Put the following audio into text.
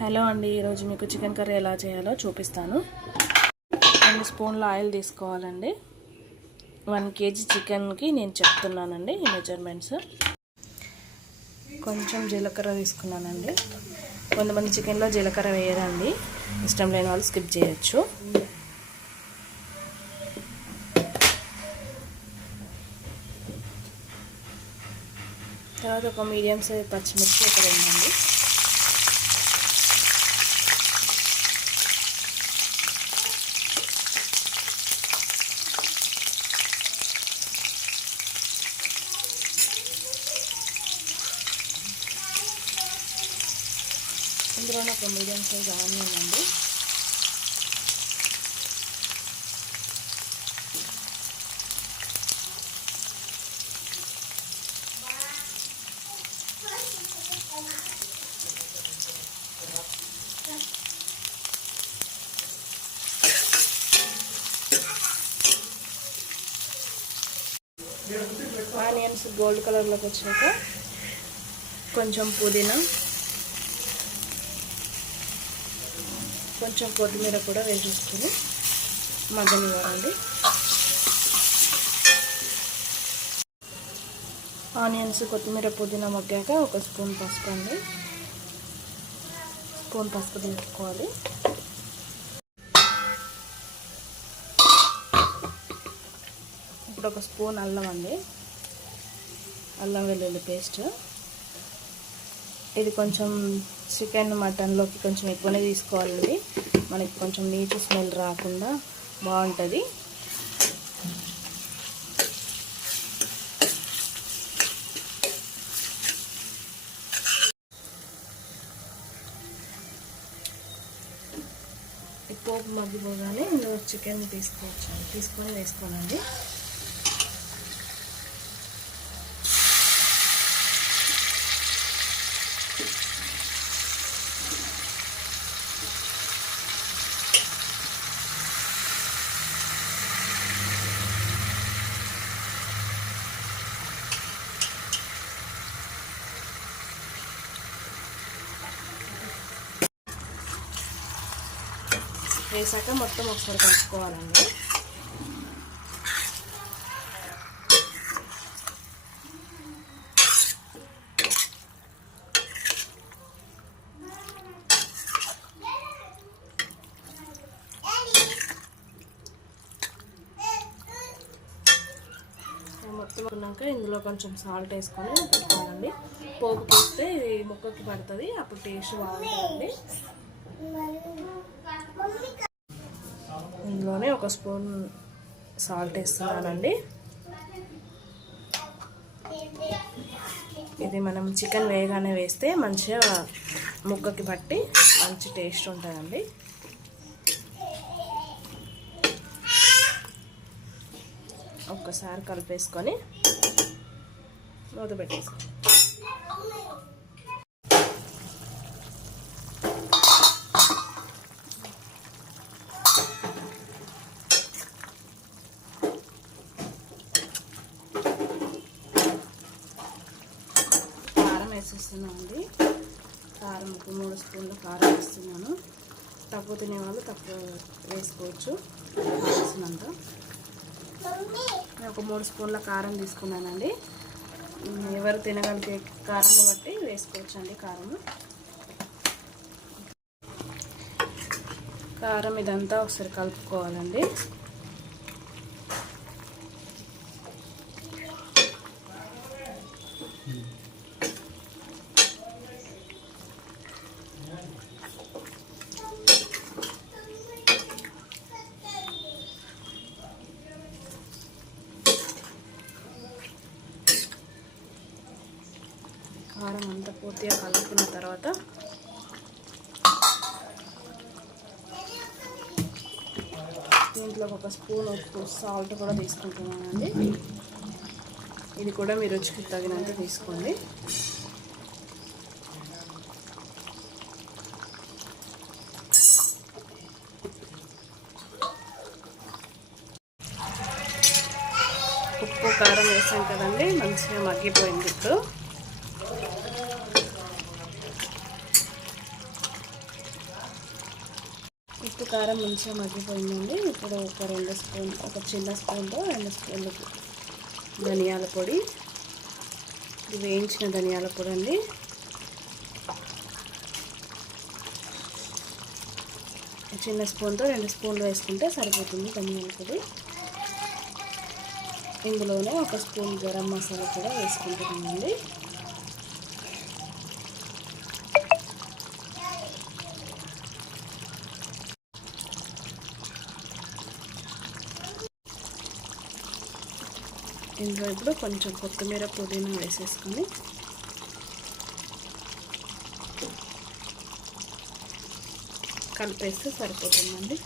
Hello అండి, ఈరోజు మీకు చికెన్ కర్రీ ఎలా చేయాలో చూపిస్తాను. 2 స్పూన్ల ఆయిల్ తీసుకోవాలండి. 1 kg చికెన్కి నేను చెప్తున్నానండి ఈ మెజర్మెంట్స్. కొంచెం జీలకర్ర తీసుకున్నానండి. కొంతమంది చికెన్లో జీలకర్ర వేయరండి, ఇష్టం లేని వాళ్ళు స్కిప్ చేయొచ్చు. తర్వాత ఒక మీడియం సైజ్ పచ్చిమిర్చి ఒక 2 అండి. ఇందులో ఒక మీడియం సైజ్ ఆనియన్ అండి. ఆనియన్స్ గోల్డ్ కలర్లోకి వచ్చాక కొంచెం పుదీనా, కొంచెం కొత్తిమీర కూడా వేసేసుకుని మగ్గనివ్వాలండి. ఆనియన్స్, కొత్తిమీర, పుదీనా మగ్గాక ఒక స్పూన్ పసుపు అండి. స్పూన్ పసుపు తీసుకోవాలి. ఇప్పుడు ఒక స్పూన్ అల్లం అండి, అల్లం వెల్లుల్లి పేస్ట్. ఇది కొంచెం చికెన్ మటన్లోకి కొంచెం ఎక్కువనే తీసుకోవాలండి, మనకి కొంచెం నీచు స్మెల్ రాకుండా బాగుంటుంది. ఈ పోపు మగ్గిపోగానే ఇందులో చికెన్ తీసుకొని వేసుకోనండి. వేసాక మొత్తం ఒకసారి కలుపుకోవాలండి. మొత్తం ఉన్నాక ఇందులో కొంచెం సాల్ట్ వేసుకొని పెట్టుకోవాలండి. పోపుకి వేస్తే ఇది ముక్కకి పడుతుంది, అప్పుడు టేస్ట్ బాగుంటుందండి. ఇందులోనే ఒక స్పూన్ సాల్ట్ వేస్తున్నానండి. ఇది మనం చికెన్ వేయగానే వేస్తే మంచిగా ముక్కకి పట్టి మంచి టేస్ట్ ఉంటుందండి. ఒక్కసారి కలిపేసుకొని మూత పెట్టేసుకోండి. వేసేస్తున్నాను అండి. కారం ఒక 3 స్పూన్ల కారం వేస్తున్నాను. తక్కువ తినేవాళ్ళు తక్కువ వేసుకోవచ్చు. వేసినంత నేను ఒక 3 స్పూన్ల కారం తీసుకున్నానండి. ఎవరు తినగలిగే కారాన్ని బట్టి వేసుకోవచ్చు అండి. కారం ఇదంతా ఒకసారి కలుపుకోవాలండి. కారం అంతా పూర్తిగా కలుపుకున్న తర్వాత దీంట్లో ఒక స్పూన్ ఉప్పు, సాల్ట్ కూడా తీసుకుంటున్నానండి. ఇది కూడా మీ రుచికి తగినంత తీసుకోండి. ఉప్పు కారం వేసాం కదండి, మంచిగా మగ్గిపోయింది. ఇప్పుడు ఉప్పు కారం మంచిగా మగ్గిపోయిందండి. ఇప్పుడు ఒక చిన్న స్పూన్తో 2 స్పూన్లు ధనియాల పొడి, ఇది వేయించిన ధనియాల పొడి అండి. చిన్న స్పూన్తో 2 స్పూన్లు వేసుకుంటే సరిపోతుంది ధనియాల పొడి. ఇందులోనే 1 స్పూన్ గరం మసాలా కూడా వేసుకుంటున్నామండి. ఇందులో ఇప్పుడు కొంచెం కొత్తిమీర పుదీనా వేసేసుకొని కలిపేస్తే సరిపోతుందండి.